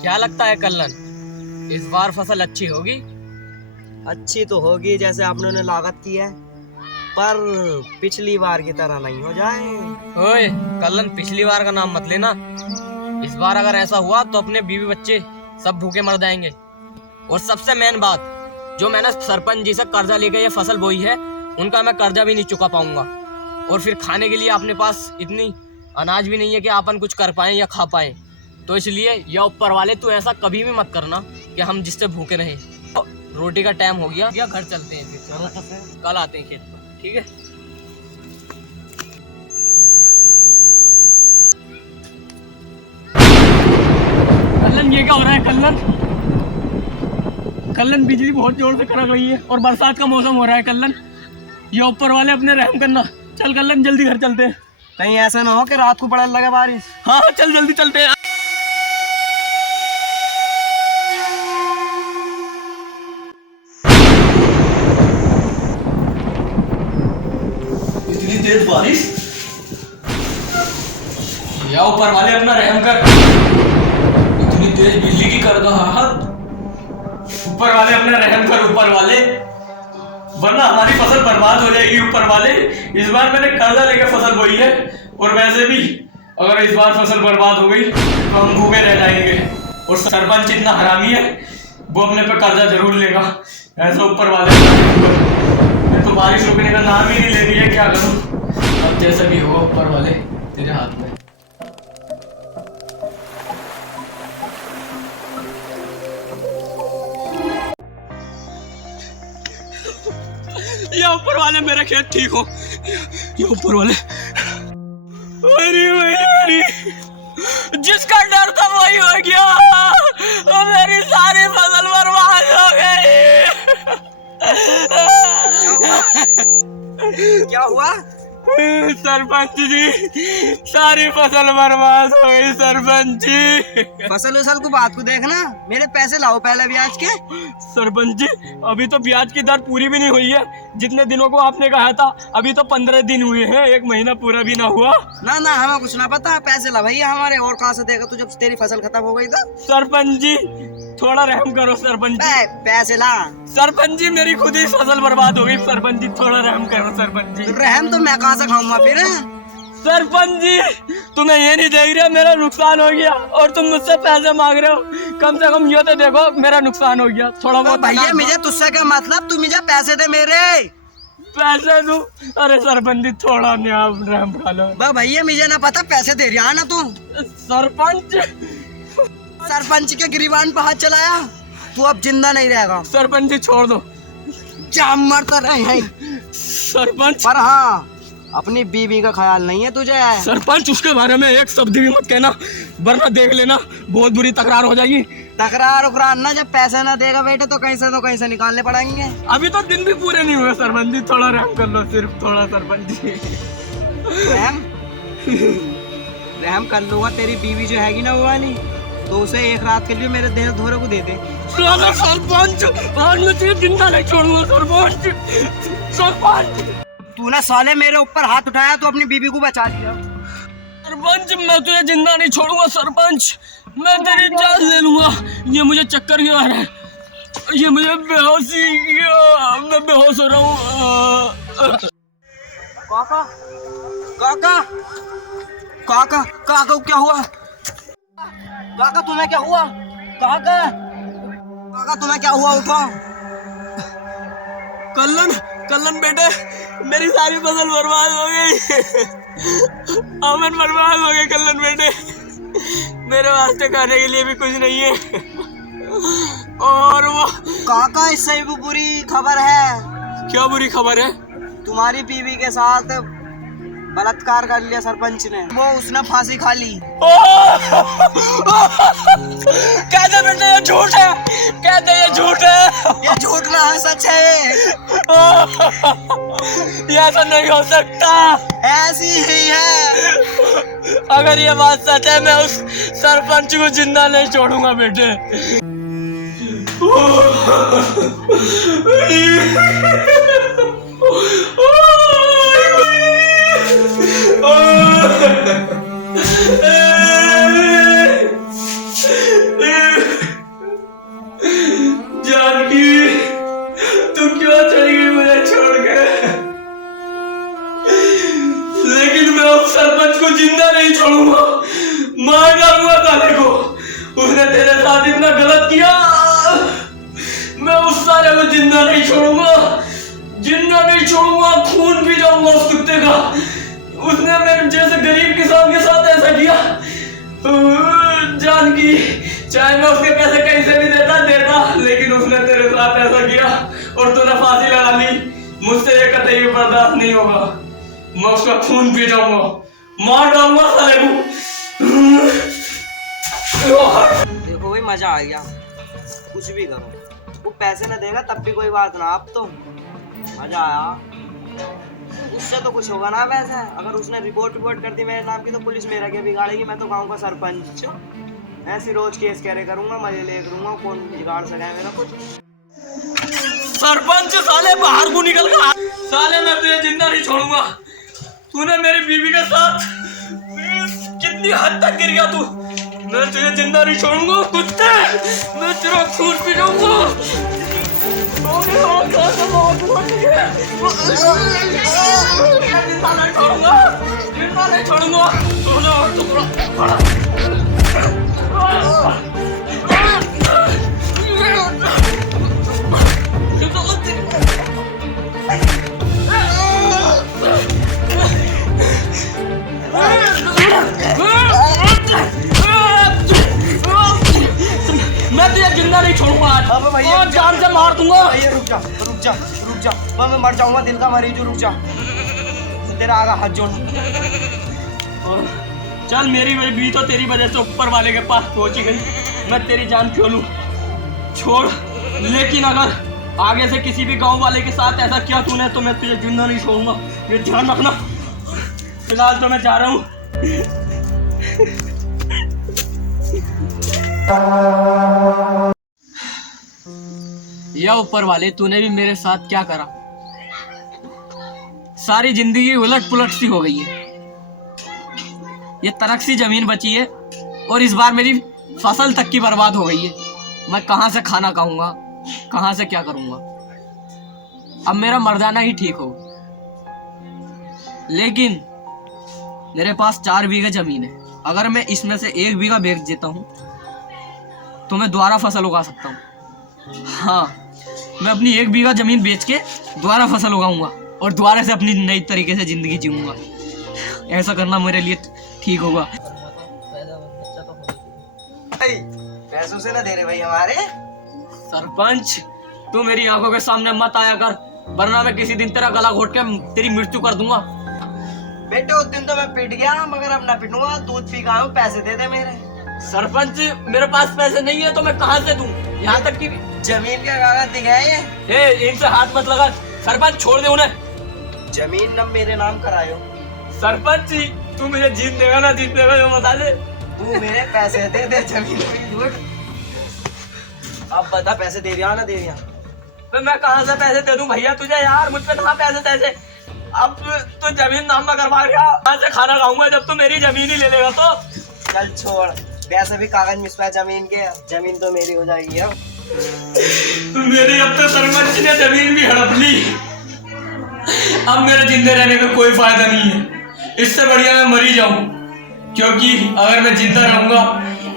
क्या लगता है कल्लन, इस बार फसल अच्छी होगी? अच्छी तो होगी जैसे आपने लागत की है, पर पिछली बार की तरह नहीं हो जाए। ओए कल्लन, पिछली बार का नाम मत लेना। इस बार अगर ऐसा हुआ तो अपने बीवी बच्चे सब भूखे मर जाएंगे। और सबसे मेन बात, जो मैंने सरपंच जी से कर्जा लेके ये फसल बोई है, उनका मैं कर्जा भी नहीं चुका पाऊंगा। और फिर खाने के लिए अपने पास इतनी अनाज भी नहीं है कि अपन कुछ कर पाए या खा पाए। तो इसलिए या ऊपर वाले, तू ऐसा कभी भी मत करना कि हम जिससे भूखे रहें। तो रोटी का टाइम हो गया, या घर चलते हैं फिर कल आते हैं खेत पर, ठीक है? कल्लन, ये क्या हो रहा है कल्लन? कल्लन, बिजली बहुत जोर से कड़क रही है और बरसात का मौसम हो रहा है कल्लन। ये ऊपर वाले अपने रहम करना। चल कल्लन, जल्दी घर चलते हैं। कहीं ऐसा ना हो कि रात को पड़ने लगे बारिश। हाँ चल जल्दी चलते हैं। इतनी तेज बारिश, या ऊपर वाले अपना रहम कर। इतनी तेज बिजली की कड़कड़ाहट, ऊपर वाले अपना रहम कर, ऊपर वाले, वरना हमारी फसल बर्बाद हो जाएगी। ऊपर वाले, इस बार मैंने कर्जा लेकर फसल बोई है, और वैसे भी अगर इस बार फसल बर्बाद हो गई तो हम भूखे रह जाएंगे। और सरपंच इतना हरामी है, वो अपने पे कर्जा जरूर लेगा। ऐसा ऊपर वाले, मैं तो बारिश रुकने का नाम ही नहीं ले रही है, क्या करूं? अब जैसा भी हो ऊपर वाले, तेरे हाथ में। या ऊपर वाले मेरे खेत ठीक हो, ये ऊपर वाले। अरे अरे, जिसका डर था वही हो गया, और मेरी सारी फसल बर्बाद हो गई। क्या हुआ? सरपंच जी, सारी फसल बर्बाद हो गई सरपंच जी। फसल उसल को बात को देखना, मेरे पैसे लाओ पहले ब्याज के। सरपंच जी, अभी तो ब्याज की दर पूरी भी नहीं हुई है। जितने दिनों को आपने कहा था, अभी तो 15 दिन हुए हैं, 1 महीना पूरा भी ना हुआ। ना ना, हमें कुछ ना पता, पैसे ला भैया हमारे। और कहाँ से देगा तू जब तेरी फसल खत्म हो गई तो? सरपंच जी, थोड़ा रहम करो सरपंच जी। पैसे ला। सरपंच जी, मेरी खुद ही फसल बर्बाद हो गई। सरपंच जी, थोड़ा रहम करो सरपंच जी। रहम तो मैं कहाँ से खाऊंगा फिर? सरपंच जी, तुम्हें ये नहीं देख रहे, मेरा नुकसान हो गया और तुम मुझसे पैसे मांग रहे हो। कम से कम ये तो देखो, मेरा नुकसान हो गया थोड़ा बहुत। भैया मुझे तुझसे क्या मतलब, तू मुझे पैसे दे मेरे। पैसे दूं? अरे सरपंच जी, थोड़ा रहम खा लो। भैया मुझे ना पता, पैसे दे रहा ना तू। सरपंच के गिरीबान पे हाथ चलाया, तू अब जिंदा नहीं रहेगा। सरपंच जी, छोड़ दो, जाम मरता रहे। सरपंच। पर हाँ, अपनी बीवी का ख्याल नहीं है तुझे। सरपंच, उसके बारे में एक शब्द भी मत कहना, वरना देख लेना बहुत बुरी तकरार हो जाएगी। तकरार उकरार ना, जब पैसे ना देगा बेटे तो कहीं से निकालने पड़ेंगे। अभी तो दिन भी पूरे नहीं हुए सरपंच जी, थोड़ा रहम कर लो, सिर्फ थोड़ा सरपंच जी। रहम कर लूंगा। तेरी बीवी जो हैगी ना वो वाली, तो उसे एक रात के लिए मेरे देह धोरे को दे दे। सरपंच, आज मैं तुझे जिंदा नहीं छोड़ूंगा सरपंच। सरपंच, तूने साले मेरे ऊपर हाथ उठाया तो अपनी बीवी को बचा लिया। सरपंच, मैं तुझे जिंदा नहीं छोड़ूंगा सरपंच, मैं तेरी जान ले लूंगा। ये मुझे चक्कर क्यों आ रहा है, ये मुझे बेहोशी, मैं बेहोश हो रहा हूँ। काका काका काका काका क्या हुआ? काका तुम्हें क्या हुआ? काका काका तुम्हें क्या हुआ? उठो। कल्लन, कल्लन बेटे, मेरी सारी फसल बर्बाद हो गई। अमन बर्बाद हो गए कल्लन बेटे, मेरे वास्ते खाने के लिए भी कुछ नहीं है। और वो काका, इससे भी बुरी खबर है। क्या बुरी खबर है? तुम्हारी बीवी के साथ बलात्कार कर लिया सरपंच ने, वो उसने फांसी खा ली। कहते बेटे ये झूठ है, कहते ये झूठ है। ये झूठ ना है, सच है। ये ऐसा नहीं हो सकता, ऐसी ही है। अगर ये बात सच है, मैं उस सरपंच को जिंदा नहीं छोड़ूंगा बेटे। साले को, उसने तेरे साथ इतना गलत किया, मैं उस साले को जिंदा नहीं छोड़ूंगा, जिंदा नहीं छोड़ूंगा, खून पी जाऊंगा उस कुत्ते का। उसने मेरे जैसे गरीब किसान के साथ ऐसा किया, जान की चाहे मैं उसके पैसे कहीं से भी देता, लेकिन उसने तेरे साथ ऐसा किया और तूने फांसी लगा ली। मुझसे ये कतई भी बर्दाश्त नहीं होगा, मैं उसका खून पी जाऊंगा, मार डालूंगा साले को। देखो भाई मजा आ गया, कुछ भी करो, वो पैसे न देगा तब भी कोई बात ना, अब तो मजा आया। उससे तो कुछ होगा ना वैसे, अगर उसने रिपोर्ट कर दी मेरे नाम की तो पुलिस मेरा क्या बिगाड़ेगी, मैं तो गांव का सरपंच, ऐसी रोज केस करे करूंगा, मजे ले करूंगा, कौन बिगाड़ सके मेरा कुछ। सरपंच साले बाहर को निकल गया, साले मैं तुझे जिंदा नहीं छोड़ूंगा। तूने मेरी बीवी के साथ कितनी हद तक गिर गया तू, मैं तुझे जिंदा नहीं छोड़ूंगा कुत्ते, मैं तेरा खून पी जाऊंगा। जिंदा नहीं छोड़ूंगा। मैं तुझे जिंदा नहीं छोड़ूंगा और जान से मार दूंगा। भैया रुक जा, मैं मर जाऊंगा, दिल का मरीज हूँ, रुक जा, तेरा आगा हाथ जोड़। चल मेरी भी तो तेरी वजह से ऊपर वाले के पास पहुंची गई, मैं तेरी जान क्यों लूं, छोड़। लेकिन अगर आगे से किसी भी गांव वाले के साथ ऐसा किया तूने तो मैं तुझे जिंदा नहीं छोड़ूंगा, ये ध्यान रखना। फिलहाल तो मैं जा रहा हूँ। या ऊपर वाले, तूने भी मेरे साथ क्या करा, सारी जिंदगी उलट पुलट सी हो गई है। ये तरक सी जमीन बची है और इस बार मेरी फसल तक की बर्बाद हो गई है। मैं कहाँ से खाना खाऊंगा, कहाँ से क्या करूंगा। अब मेरा मर जाना ही ठीक हो, लेकिन मेरे पास 4 बीघे जमीन है, अगर मैं इसमें से 1 बीघा बेच देता हूँ तो मैं दोबारा फसल उगा सकता हूँ। हाँ, मैं अपनी 1 बीघा जमीन बेच के दोबारा फसल उगाऊंगा और दोबारा से अपनी नई तरीके से जिंदगी जीऊंगा। ऐसा करना मेरे लिए ठीक होगा। पैसों से ना दे रहे भाई हमारे। सरपंच, तू मेरी आंखों के सामने मत आया कर, वरना मैं किसी दिन तेरा गला घोट के तेरी मृत्यु कर दूंगा। बेटे उस दिन तो मैं पिट गया, मगर अब ना पिटूंगा, दूध पी गया हूँ, पैसे दे दे मेरे। सरपंच, मेरे पास पैसे नहीं है तो मैं कहाँ से दूं? यहाँ तक कि जमीन का कागज दिखाए, इनसे हाथ मत लगा। सरपंच छोड़ दे उन्हें। जमीन न मेरे नाम करायो। सरपंच जी, तू मुझे जीत देगा ना जीत देगा, ये बता दे। तू मेरे पैसे दे दे, जमीन में। अब बता पैसे दे दिया ना दे दिया? तो मैं कहाँ से पैसे दे दूं भैया तुझे यार, मुझ पे कहाँ पैसे तैसे। अब तो जमीन नाम में करवा रहा, कहाँ से खाना खाऊंगा जब तू मेरी जमीन ही ले लेगा तो। चल छोड़, वैसे भी कागज मिसवा जमीन के, जमीन तो मेरी हो जाएगी। अब मेरी अब तो सरपंच ने जमीन भी हड़प ली, अब मेरे जिंदे रहने का कोई फायदा नहीं है। इससे बढ़िया मैं मर ही जाऊं, क्योंकि अगर मैं जिंदा रहूंगा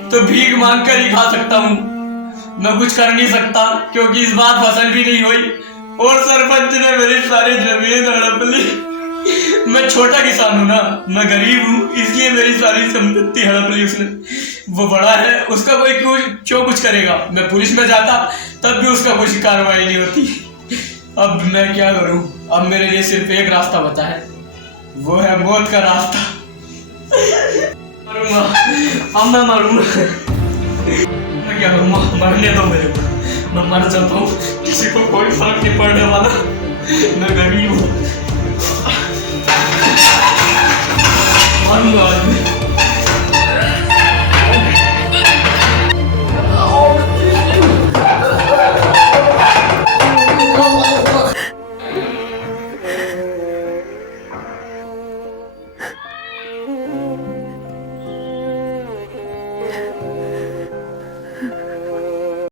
तो भीख मांग कर ही खा सकता हूँ, मैं कुछ कर नहीं सकता क्योंकि इस बार फसल भी नहीं हुई और सरपंच ने मेरी सारी जमीन हड़प ली। मैं छोटा किसान हूँ ना, मैं गरीब हूँ, इसलिए मेरी सारी संपत्ति हड़प ली उसने। वो बड़ा है, उसका कोई क्यों कुछ करेगा। मैं पुलिस में जाता तब भी उसका कुछ कार्रवाई नहीं होती। अब मैं क्या करूँ, अब मेरे लिए सिर्फ एक रास्ता बचा है, वो है मौत का रास्ता। मरूंगा, अब मैं मरूंगा। मैं क्या करूँगा, मरने दो मेरे को, मैं मर जाता हूँ, किसी को कोई फर्क नहीं पड़ने वाला, मैं गरीब हूँ। मरूंगा।